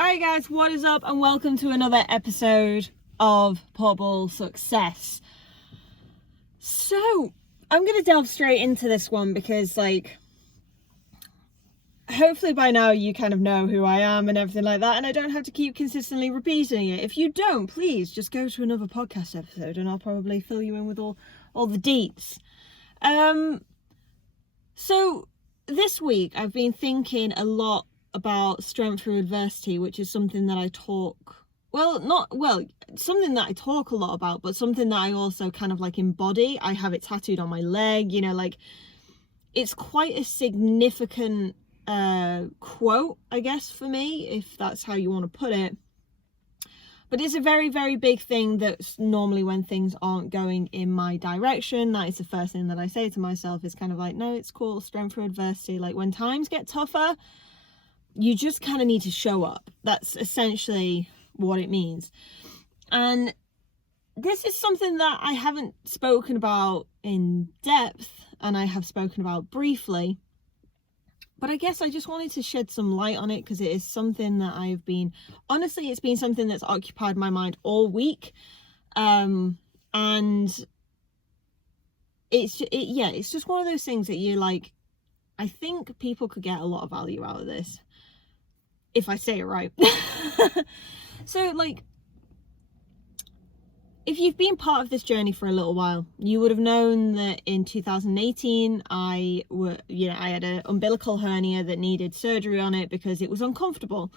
Alright guys, what is up and welcome to another episode of Portable Success. So, I'm going to delve straight into this one because hopefully by now you kind of know who I am and everything like that, and I don't have to keep consistently repeating it. If you don't, please just go to another podcast episode and I'll probably fill you in with all the deets. So this week I've been thinking a lot about strength through adversity, which is something that I talk, something that I talk a lot about, but something that I also kind of embody. I have it tattooed on my leg, it's quite a significant quote, I guess, for me, if that's how you want to put it. But it's a very, very big thing that's normally when things aren't going in my direction, that is the first thing that I say to myself, is kind of no, it's cool, strength through adversity. When times get tougher, you just kind of need to show up. That's essentially what it means. And this is something that I haven't spoken about in depth, and I have spoken about briefly. But I guess I just wanted to shed some light on it because it is something that I've been, honestly, it's been something that's occupied my mind all week. And it's just one of those things that you're I think people could get a lot of value out of this, if I say it right. So if you've been part of this journey for a little while, you would have known that in 2018 I had an umbilical hernia that needed surgery on it because it was uncomfortable.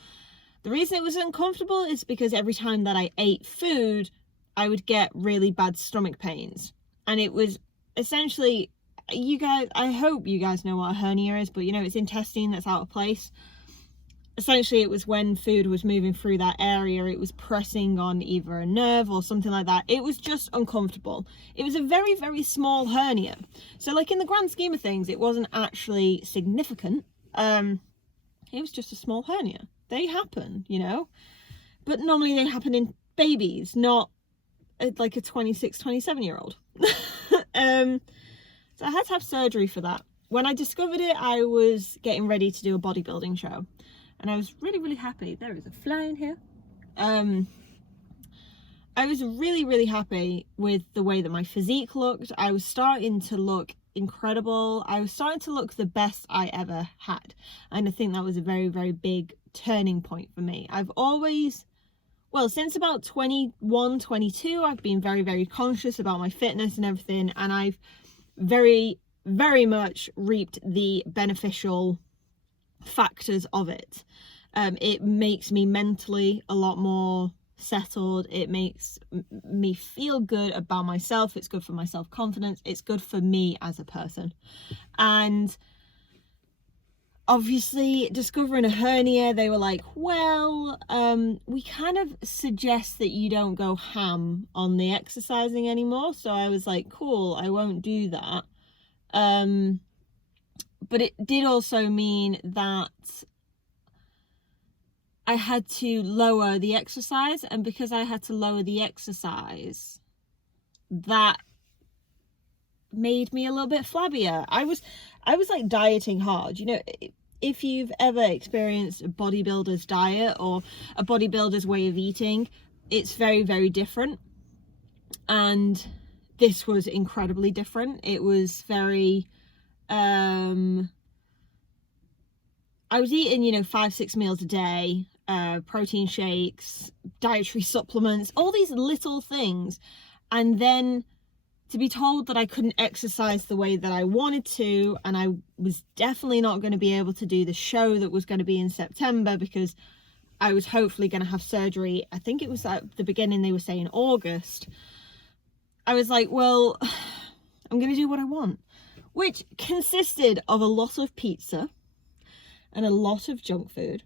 The reason it was uncomfortable is because every time that I ate food, I would get really bad stomach pains. And it was essentially, I hope you guys know what a hernia is, but it's intestine that's out of place. Essentially, it was when food was moving through that area, it was pressing on either a nerve or something like that. It was just uncomfortable. It was a very, very small hernia. So in the grand scheme of things, it wasn't actually significant. It was just a small hernia. They happen, but normally they happen in babies, not like a 26, 27-year-old. So I had to have surgery for that. When I discovered it, I was getting ready to do a bodybuilding show. And I was really, really happy. There is a fly in here. I was really, really happy with the way that my physique looked. I was starting to look incredible. I was starting to look the best I ever had. And I think that was a very, very big turning point for me. I've always, since about 21, 22, I've been very, very conscious about my fitness and everything. And I've very, very much reaped the beneficial factors of it. It makes me mentally a lot more settled. It makes me feel good about myself. It's good for my self-confidence. It's good for me as a person. And obviously discovering a hernia, they were we kind of suggest that you don't go ham on the exercising anymore. So I was cool, I won't do that. But it did also mean that I had to lower the exercise, and because I had to lower the exercise, that made me a little bit flabbier. I was dieting hard. If you've ever experienced a bodybuilder's diet or a bodybuilder's way of eating, it's very, very different. And this was incredibly different. It was very... I was eating, 5-6 meals a day, protein shakes, dietary supplements, all these little things. And then to be told that I couldn't exercise the way that I wanted to, and I was definitely not going to be able to do the show that was going to be in September because I was hopefully going to have surgery. I think it was at the beginning, they were saying August. I was I'm going to do what I want, which consisted of a lot of pizza and a lot of junk food.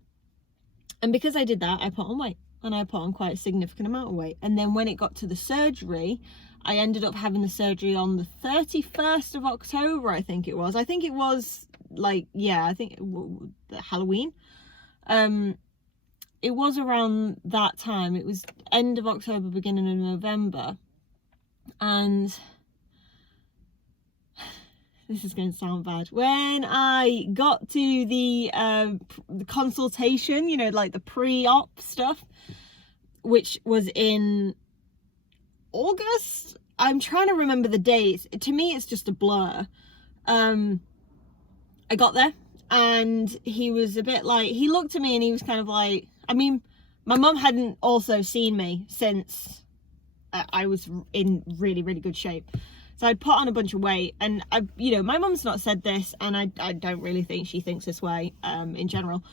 And because I did that, I put on weight, and I put on quite a significant amount of weight. And then when it got to the surgery, I ended up having the surgery on the 31st of October, I think it was. I think it was Halloween. It was around that time. It was end of October, beginning of November. And this is going to sound bad. When I got to the consultation, you know, like the pre-op stuff, which was in August. I'm trying to remember the dates. To me, it's just a blur. I got there and he was a bit like, he looked at me and he was kind of like, I mean, my mum hadn't also seen me since I was in really, really good shape. So I'd put on a bunch of weight, and you know, my mum's not said this, and I don't really think she thinks this way in general.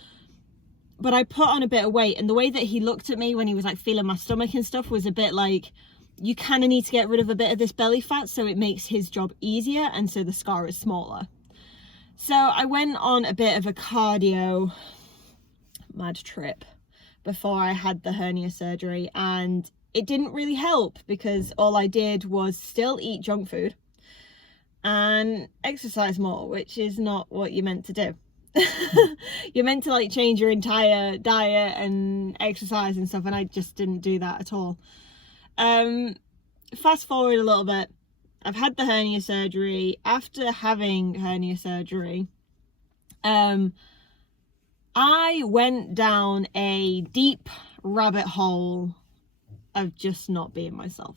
But I put on a bit of weight, and the way that he looked at me when he was like feeling my stomach and stuff was a bit like, you kind of need to get rid of a bit of this belly fat so it makes his job easier, and so the scar is smaller. So I went on a bit of a cardio mad trip before I had the hernia surgery, and it didn't really help because all I did was still eat junk food and exercise more, which is not what you're meant to do. You're meant to like change your entire diet and exercise and stuff, and I just didn't do that at all. Fast forward a little bit, I've had the hernia surgery. After having hernia surgery, I went down a deep rabbit hole of just not being myself.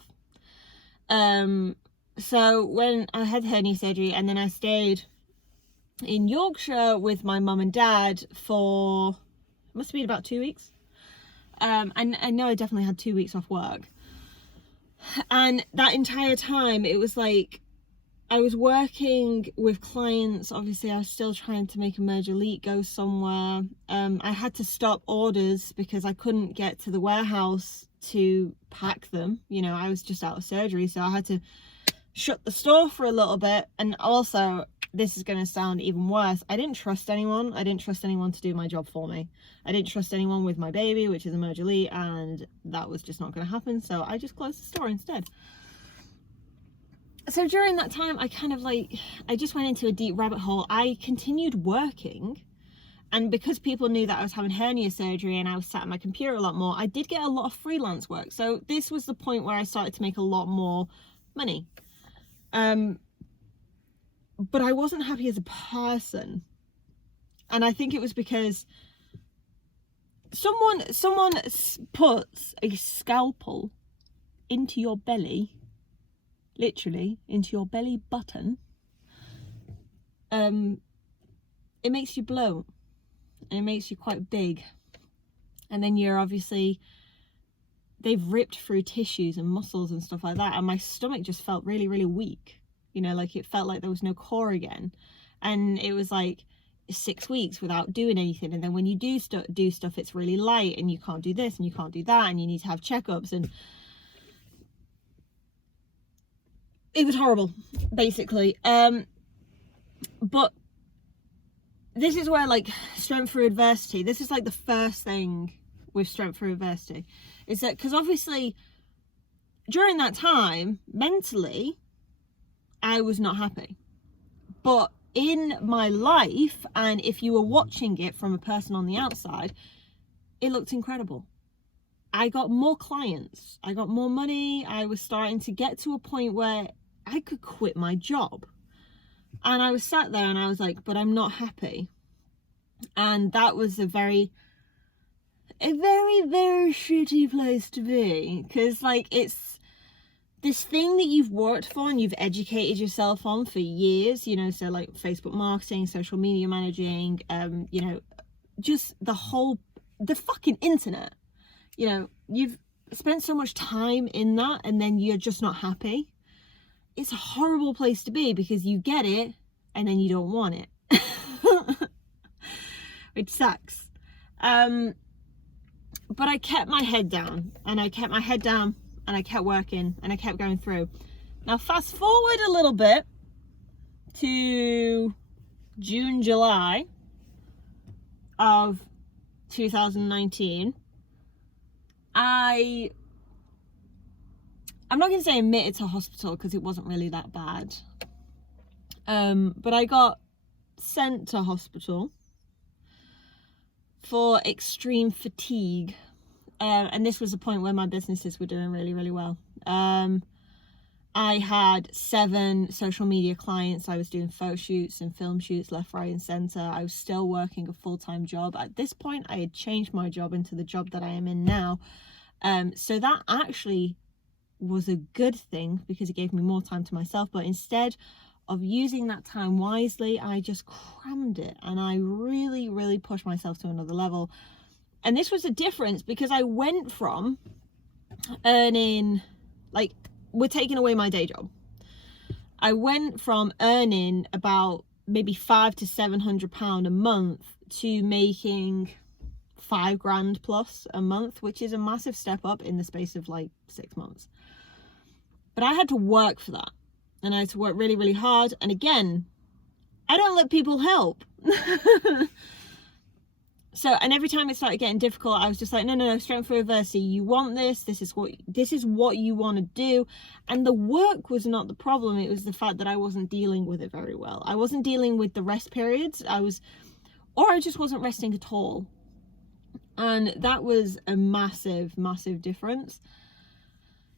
So when I had hernia surgery, and then I stayed in Yorkshire with my mum and dad for, must have been about 2 weeks. And I know I definitely had 2 weeks off work. And that entire time, it was like, I was working with clients. Obviously, I was still trying to make Emerge Elite go somewhere. I had to stop orders because I couldn't get to the warehouse to pack them. You know, I was just out of surgery, so I had to shut the store for a little bit. And also, this is going to sound even worse, I didn't trust anyone. I didn't trust anyone to do my job for me. I didn't trust anyone with my baby, which is Emerge Elite, and that was just not going to happen. So I just closed the store instead. So during that time, I kind of like, I just went into a deep rabbit hole. I continued working, and because people knew that I was having hernia surgery and I was sat at my computer a lot more, I did get a lot of freelance work. So this was the point where I started to make a lot more money. But I wasn't happy as a person. And I think it was because someone puts a scalpel into your belly, literally into your belly button. It makes you bloat, and it makes you quite big, and then you're obviously, they've ripped through tissues and muscles and stuff like that, and my stomach just felt really, really weak, you know, like it felt like there was no core again. And it was like 6 weeks without doing anything, and then when you do stuff, it's really light, and you can't do this and you can't do that, and you need to have checkups, and it was horrible, basically. But this is where, like, strength through adversity, this is like the first thing with strength through adversity, is that because obviously during that time, mentally, I was not happy. But in my life, and if you were watching it from a person on the outside, it looked incredible. I got more clients, I got more money, I was starting to get to a point where I could quit my job. And I was sat there and I was like, but I'm not happy. And that was a very, very shitty place to be. Because, like, it's this thing that you've worked for and you've educated yourself on for years, you know, so like Facebook marketing, social media managing, you know, just the fucking internet. You know, you've spent so much time in that, and then you're just not happy. It's a horrible place to be, because you get it and then you don't want it. Which sucks. But I kept my head down, and I kept working, and I kept going through. Now fast forward a little bit to June, July of 2019. I'm not going to say admitted to hospital, because it wasn't really that bad. But I got sent to hospital for extreme fatigue. And this was the point where my businesses were doing really, really well. And I had 7 social media clients. I was doing photo shoots and film shoots left, right and center. I was still working a full-time job. At this point, I had changed my job into the job that I am in now. So that actually was a good thing because it gave me more time to myself. But instead of using that time wisely, I just crammed it, and I really, really pushed myself to another level. And this was a difference because I went from earning, like, we're taking away my day job. I went from earning about maybe £500 to £700 a month to making £5,000 plus a month, which is a massive step up in the space of like 6 months. But I had to work for that, and I had to work really, really hard. And again, I don't let people help. So, and every time it started getting difficult, I was just like, no, strength for adversity. You want this. This is what you want to do. And the work was not the problem. It was the fact that I wasn't dealing with it very well. I wasn't dealing with the rest periods. I just wasn't resting at all. And that was a massive, massive difference.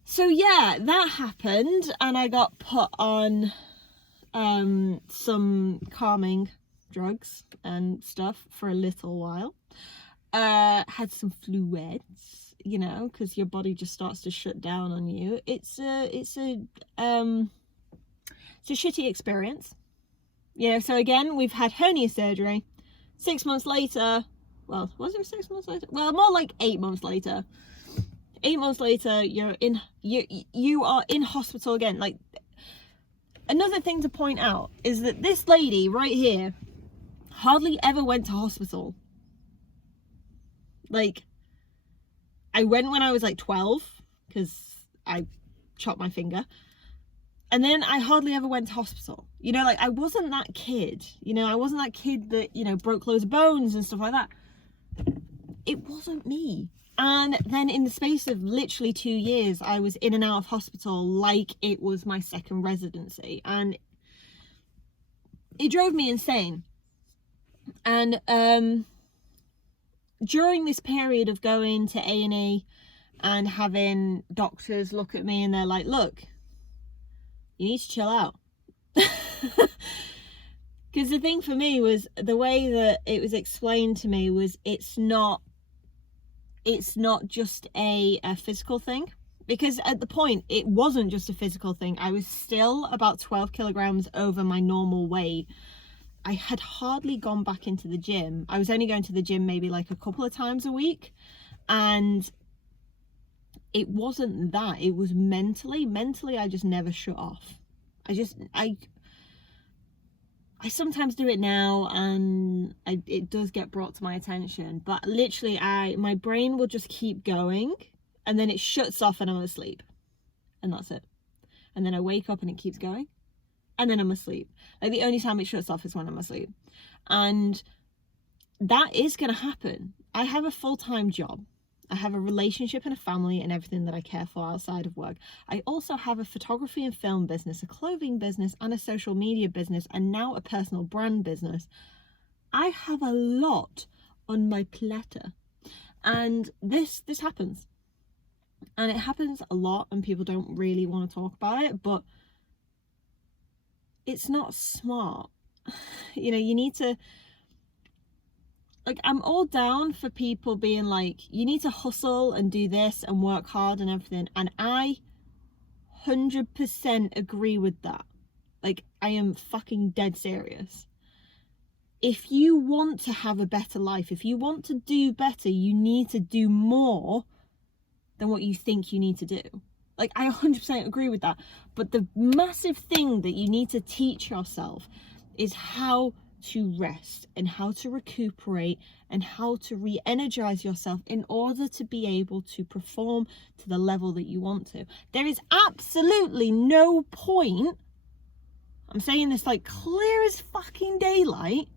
So yeah, that happened, and I got put on some calming drugs and stuff for a little while. Had some flourished, you know, because your body just starts to shut down on you. It's a shitty experience. Yeah, so again, we've had hernia surgery. 6 months later, well, was it 6 months later? Well, more like 8 months later. 8 months later, you are in hospital again. Like, another thing to point out is that this lady right here hardly ever went to hospital. Like, I went when I was like 12 because I chopped my finger, and then I hardly ever went to hospital. You know, like, I wasn't that kid. You know, I wasn't that kid that, you know, broke loads of bones and stuff like that. It wasn't me. And then in the space of literally 2 years, I was in and out of hospital like it was my second residency, and it drove me insane. And during this period of going to A&E and having doctors look at me and they're like, look, you need to chill out. Because the thing for me was, the way that it was explained to me was, it's not just a physical thing. Because at the point, it wasn't just a physical thing. I was still about 12 kilograms over my normal weight. I had hardly gone back into the gym. I was only going to the gym maybe like a couple of times a week. And it wasn't that. It was mentally, I just never shut off. I sometimes do it now, and it does get brought to my attention, but literally my brain will just keep going, and then it shuts off and I'm asleep, and that's it. And then I wake up and it keeps going, and then I'm asleep. Like, the only time it shuts off is when I'm asleep. And that is going to happen. I have a full-time job. I have a relationship and a family and everything that I care for outside of work. I also have a photography and film business, a clothing business, and a social media business, and now a personal brand business. I have a lot on my platter, and this happens. And it happens a lot, and people don't really want to talk about it, but it's not smart. You know, you need to, like, I'm all down for people being like, you need to hustle and do this and work hard and everything. And I 100% agree with that. Like, I am fucking dead serious. If you want to have a better life, if you want to do better, you need to do more than what you think you need to do. Like, I 100% agree with that. But the massive thing that you need to teach yourself is how to rest and how to recuperate and how to re-energize yourself in order to be able to perform to the level that you want to. There is absolutely no point, I'm saying this like clear as fucking daylight,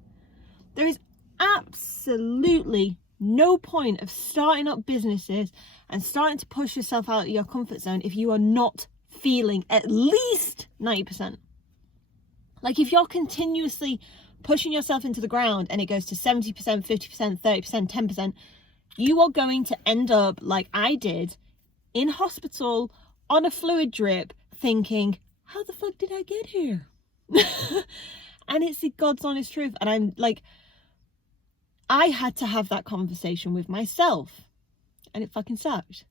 there is absolutely no point of starting up businesses and starting to push yourself out of your comfort zone if you are not feeling at least 90%. Like, if you're continuously pushing yourself into the ground and it goes to 70%, 50%, 30%, 10%, you are going to end up like I did, in hospital, on a fluid drip, thinking, how the fuck did I get here? And it's the God's honest truth. And I'm like, I had to have that conversation with myself, and it fucking sucked.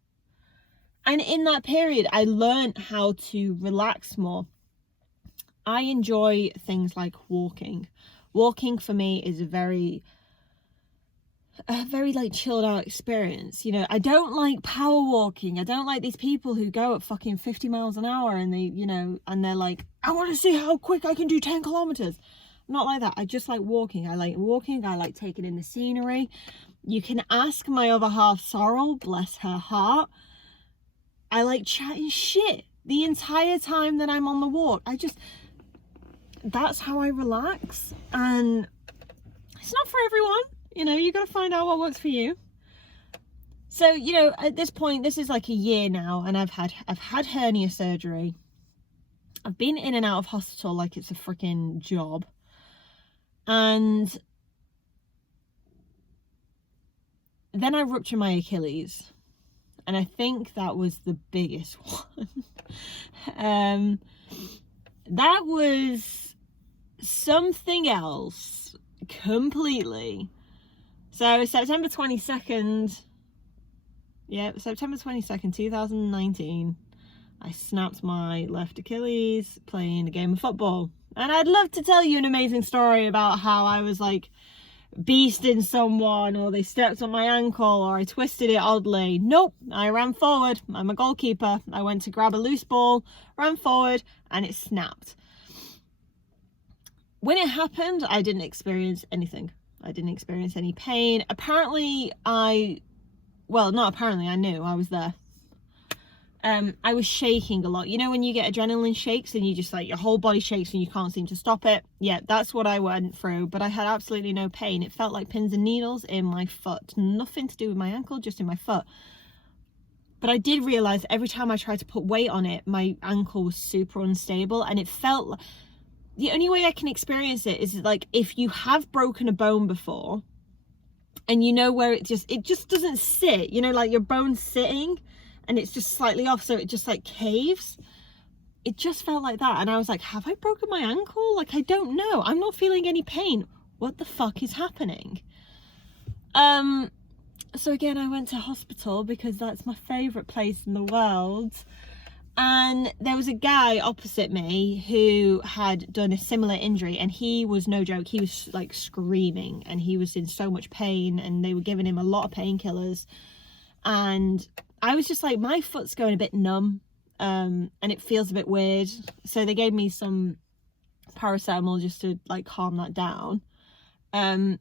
And in that period, I learned how to relax more. I enjoy things like walking. Walking for me is a very like chilled out experience. You know, I don't like power walking. I don't like these people who go at fucking 50 miles an hour and they, you know, and they're like, I want to see how quick I can do 10 kilometers. I'm not like that. I just like walking. I like walking. I like taking in the scenery. You can ask my other half, Sorrel, bless her heart. I like chatting shit the entire time that I'm on the walk. That's how I relax. And it's not for everyone. You know, you got to find out what works for you. So, you know, at this point, this is like a year now, and I've had hernia surgery. I've been in and out of hospital like it's a freaking job. And then I ruptured my Achilles. And I think that was the biggest one. That was something else completely. So September 22nd, 2019, I snapped my left Achilles playing a game of football. And I'd love to tell you an amazing story about how I was like beasting someone, or they stepped on my ankle, or I twisted it oddly. Nope, I ran forward. I'm a goalkeeper. I went to grab a loose ball, ran forward, and it snapped. When it happened, I didn't experience anything. I didn't experience any pain. Apparently, I knew I was there. I was shaking a lot. You know when you get adrenaline shakes and you just like, your whole body shakes and you can't seem to stop it? Yeah, that's what I went through, but I had absolutely no pain. It felt like pins and needles in my foot. Nothing to do with my ankle, just in my foot. But I did realize every time I tried to put weight on it, my ankle was super unstable, and it felt like, the only way I can experience it is like if you have broken a bone before and you know where it just doesn't sit, you know, like your bone's sitting and it's just slightly off, so it just like caves. It just felt like that. And I was like, have I broken my ankle? Like, I don't know. I'm not feeling any pain. What the fuck is happening? So again, I went to hospital because that's my favorite place in the world. And there was a guy opposite me who had done a similar injury, and he was, no joke, he was like screaming and he was in so much pain, and they were giving him a lot of painkillers. And I was just like, my foot's going a bit numb, and it feels a bit weird. So they gave me some paracetamol just to like calm that down. And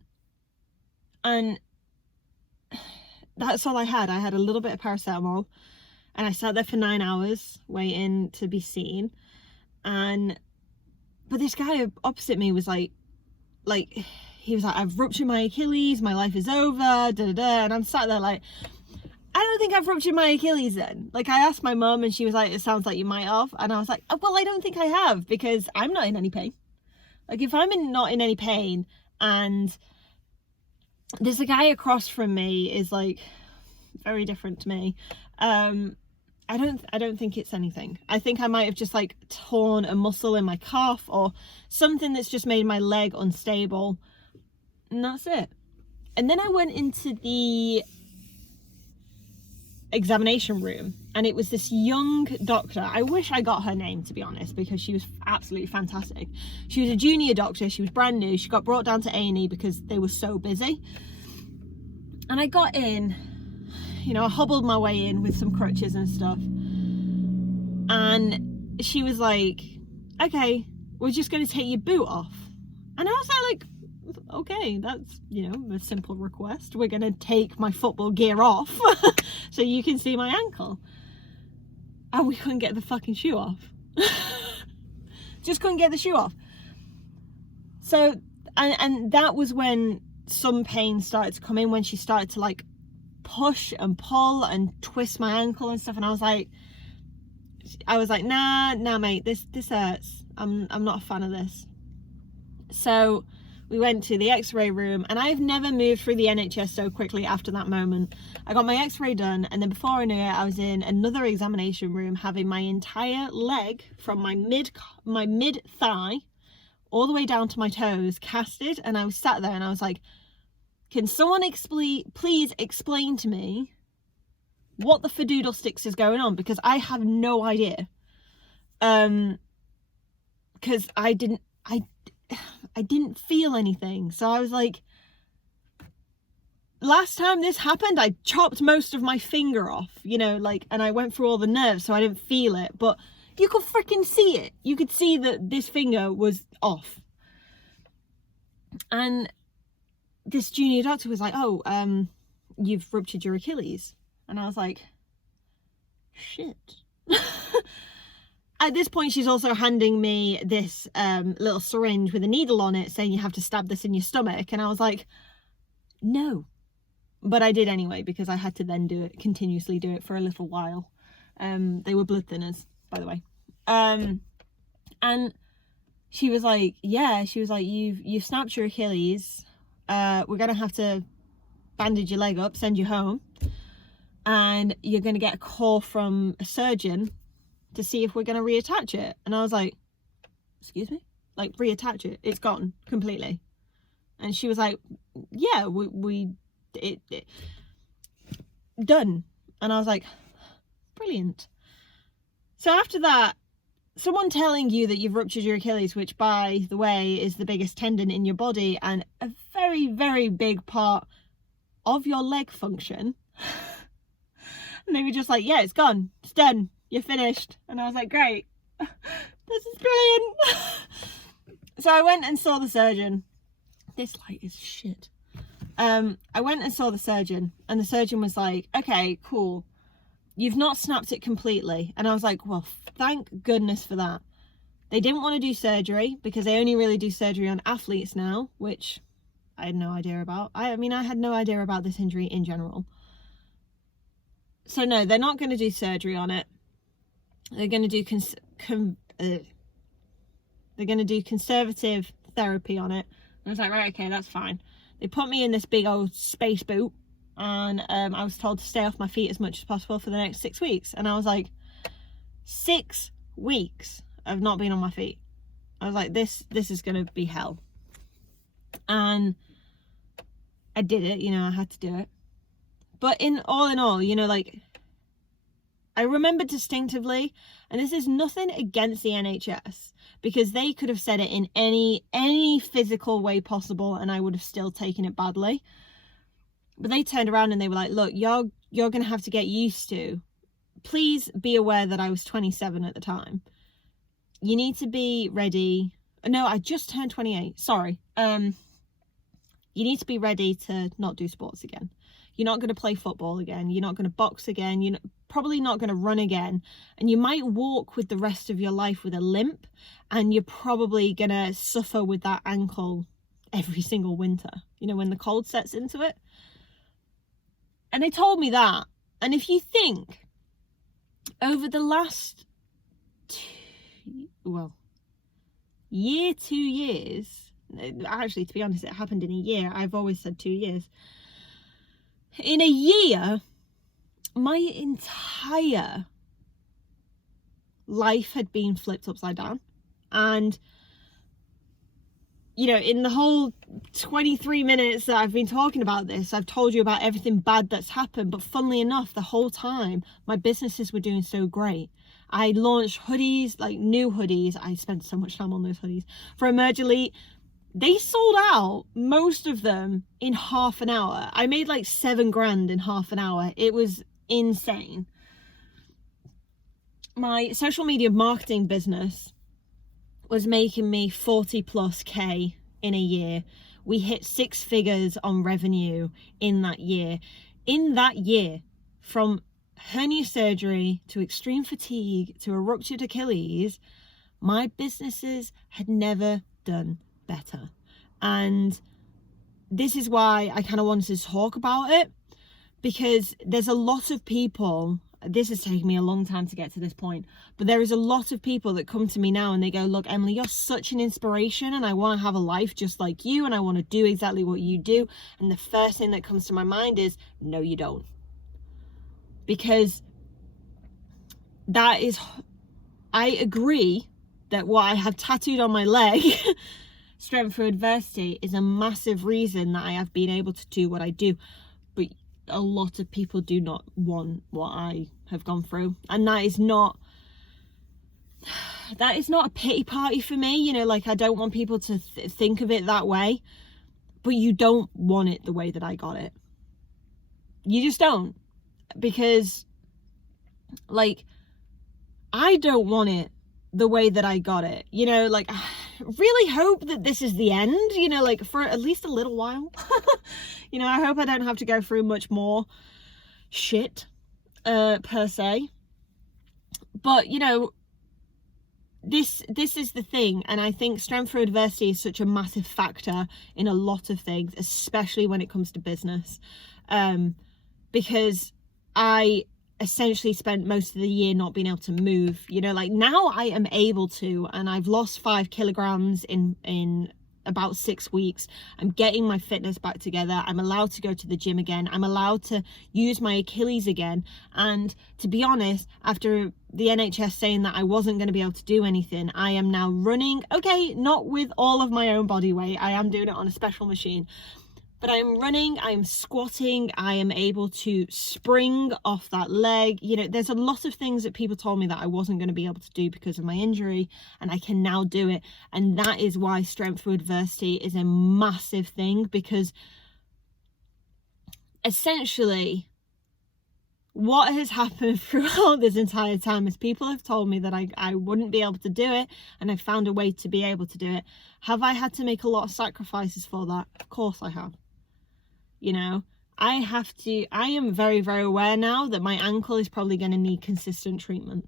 that's all I had. I had a little bit of paracetamol. And I sat there for 9 hours waiting to be seen. But this guy opposite me was like, he was like, I've ruptured my Achilles, my life is over, da da da. And I'm sat there like, I don't think I've ruptured my Achilles then. Like, I asked my mum and she was like, it sounds like you might have. And I was like, oh, well, I don't think I have, because I'm not in any pain. Like, if I'm not in any pain and there's a guy across from me is like very different to me, I don't think it's anything. I think I might have just like torn a muscle in my calf or something that's just made my leg unstable, and that's it. And then I went into the examination room, and it was this young doctor. I wish I got her name, to be honest, because she was absolutely fantastic. She was a junior doctor. She was brand new. She got brought down to A&E because they were so busy. And I got in, you know, I hobbled my way in with some crutches and stuff. And she was like, okay, we're just going to take your boot off. And I was like, okay, that's, you know, a simple request. We're going to take my football gear off so you can see my ankle. And we couldn't get the fucking shoe off. Just couldn't get the shoe off. So, and that was when some pain started to come in, when she started to like push and pull and twist my ankle and stuff. And I was like, nah mate, this hurts. I'm not a fan of this. So We went to the x-ray room, and I've never moved through the NHS so quickly after that moment. I got my x-ray done, and then before I knew it, I was in another examination room having my entire leg from my mid thigh all the way down to my toes casted. And I was sat there and I was like, can someone please explain to me what the fadoodle sticks is going on, because I have no idea. Because I didn't feel anything. So I was like, last time this happened, I chopped most of my finger off, you know, like, and I went through all the nerves, so I didn't feel it, but you could freaking see it. You could see that this finger was off. And this junior doctor was like, oh, you've ruptured your Achilles. And I was like, shit. At this point, she's also handing me this little syringe with a needle on it, saying you have to stab this in your stomach. And I was like, no. But I did anyway, because I had to then continuously do it for a little while. They were blood thinners, by the way. And she was like, yeah, she was like, you've snapped your Achilles. We're going to have to bandage your leg up, send you home. And you're going to get a call from a surgeon to see if we're going to reattach it. And I was like, excuse me? Like, reattach it? It's gone completely. And she was like, yeah, it done. And I was like, brilliant. So after that, someone telling you that you've ruptured your Achilles, which, by the way, is the biggest tendon in your body and a very, very big part of your leg function. And they were just like, yeah, it's gone. It's done. You're finished. And I was like, great. This is brilliant. So I went and saw the surgeon. This light is shit. I went and saw the surgeon, and the surgeon was like, okay, cool. You've not snapped it completely. And I was like, well, thank goodness for that. They didn't want to do surgery because they only really do surgery on athletes now, which I had no idea about. I mean, I had no idea about this injury in general. So no, they're not going to do surgery on it. They're going to do conservative therapy on it. And I was like, right, okay, that's fine. They put me in this big old space boot, and I was told to stay off my feet as much as possible for the next 6 weeks. And I was like, 6 weeks of not being on my feet. I was like, this is going to be hell. And I did it, you know, I had to do it. But in all, you know, like, I remember distinctively, and this is nothing against the NHS, because they could have said it in any physical way possible and I would have still taken it badly. But they turned around and they were like, look, you're going to have to get used to. Please be aware that I was 27 at the time. You need to be ready. No, I just turned 28. Sorry. You need to be ready to not do sports again. You're not going to play football again. You're not going to box again. You're probably not going to run again. And you might walk with the rest of your life with a limp. And you're probably going to suffer with that ankle every single winter, you know, when the cold sets into it. And they told me that. And if you think over the last 2 years, actually, to be honest, it happened in a year. I've always said 2 years. In a year, my entire life had been flipped upside down. And, you know, in the whole 23 minutes that I've been talking about this, I've told you about everything bad that's happened. But funnily enough, the whole time, my businesses were doing so great. I launched hoodies, like new hoodies. I spent so much time on those hoodies. For Emerge Elite, they sold out, most of them, in half an hour. I made like 7 grand in half an hour. It was insane. My social media marketing business was making me 40+ K in a year. We hit 6 figures on revenue in that year. In that year, from hernia surgery to extreme fatigue to a ruptured Achilles, my businesses had never done better. And this is why I kind of wanted to talk about it, because there's a lot of people this has taken me a long time to get to this point, but there is a lot of people that come to me now and they go, look, Emily, you're such an inspiration and I want to have a life just like you and I want to do exactly what you do. And the first thing that comes to my mind is, no, you don't. Because that is, I agree that what I have tattooed on my leg, strength through adversity, is a massive reason that I have been able to do what I do. But a lot of people do not want what I have gone through, and that is not a pity party for me, you know, like I don't want people to think of it that way, but you don't want it the way that I got it. You just don't, because like I don't want it the way that I got it, you know, like I really hope that this is the end, you know, like for at least a little while. You know, I hope I don't have to go through much more shit per se, but you know, this is the thing, and I think strength through adversity is such a massive factor in a lot of things, especially when it comes to business, because I essentially spent most of the year not being able to move, you know, like now I am able to, and I've lost 5 kilograms in about 6 weeks. I'm getting my fitness back together. I'm allowed to go to the gym again. I'm allowed to use my Achilles again. And to be honest, after the NHS saying that I wasn't going to be able to do anything, I am now running, okay, not with all of my own body weight. I am doing it on a special machine. But I'm running, I'm squatting, I am able to spring off that leg. You know, there's a lot of things that people told me that I wasn't going to be able to do because of my injury, and I can now do it. And that is why strength through adversity is a massive thing, because essentially what has happened throughout this entire time is people have told me that I wouldn't be able to do it, and I found a way to be able to do it. Have I had to make a lot of sacrifices for that? Of course I have. You know, I am very, very aware now that my ankle is probably going to need consistent treatment,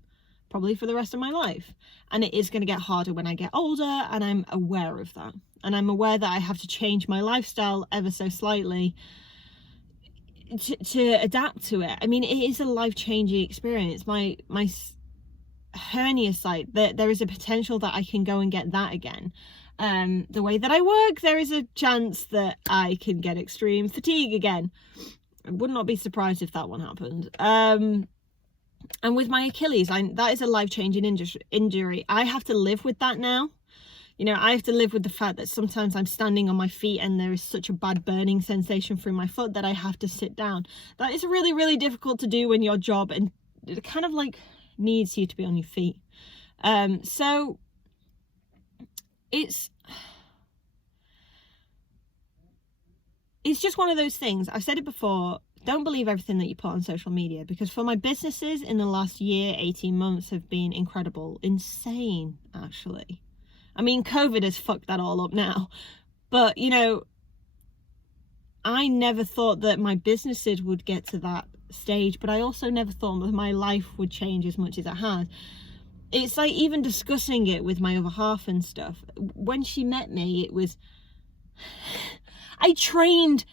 probably for the rest of my life. And it is going to get harder when I get older, and I'm aware of that. And I'm aware that I have to change my lifestyle ever so slightly to adapt to it. I mean, it is a life-changing experience. My hernia site, there is a potential that I can go and get that again. The way that I work, there is a chance that I can get extreme fatigue again. I would not be surprised if that one happened. And with my Achilles, that is a life-changing injury. I have to live with that now. You know, I have to live with the fact that sometimes I'm standing on my feet and there is such a bad burning sensation through my foot that I have to sit down. That is really, really difficult to do when your job and it kind of like needs you to be on your feet. So it's just one of those things. I've said it before, don't believe everything that you put on social media, because for my businesses in the last year, 18 months have been incredible, insane actually. I mean, COVID has fucked that all up now, but you know, I never thought that my businesses would get to that stage, but I also never thought that my life would change as much as it has. It's like even discussing it with my other half and stuff. When she met me, it was, I trained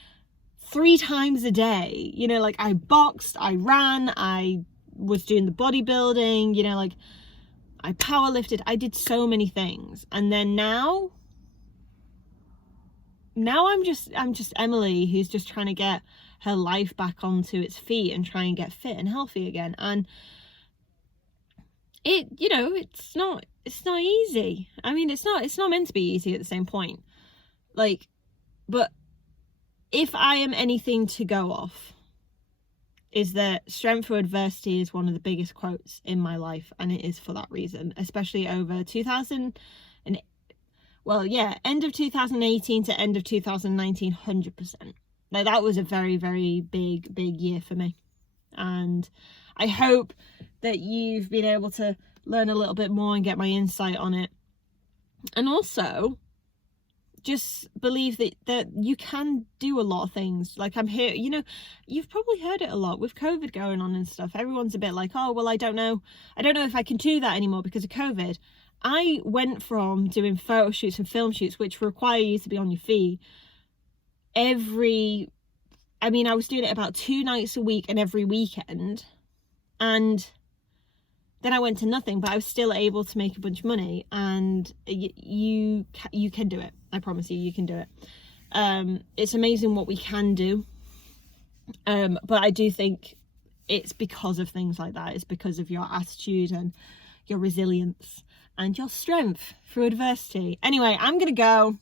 3 times a day, you know, like I boxed, I ran, I was doing the bodybuilding, you know, like I power lifted, I did so many things. And then now I'm just Emily who's just trying to get her life back onto its feet and try and get fit and healthy again. And it, you know, it's not easy. I mean, it's not meant to be easy at the same point. Like, but if I am anything to go off, is that strength through adversity is one of the biggest quotes in my life, and it is for that reason, especially over end of 2018 to end of 2019, 100%. Like that was a very, very big year for me, and I hope that you've been able to learn a little bit more and get my insight on it, and also just believe that you can do a lot of things. Like I'm here, you know, you've probably heard it a lot with COVID going on and stuff. Everyone's a bit like, oh, well, I don't know if I can do that anymore because of COVID. I went from doing photo shoots and film shoots, which require you to be on your feet I was doing it about 2 nights a week and every weekend. And then I went to nothing, but I was still able to make a bunch of money. And you can do it. I promise you can do it. It's amazing what we can do. But I do think it's because of things like that. It's because of your attitude and your resilience and your strength through adversity. Anyway, I'm gonna go.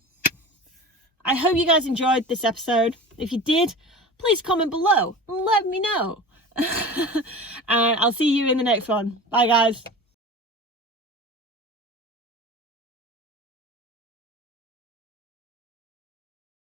I hope you guys enjoyed this episode. If you did, please comment below and let me know. And I'll see you in the next one. Bye guys.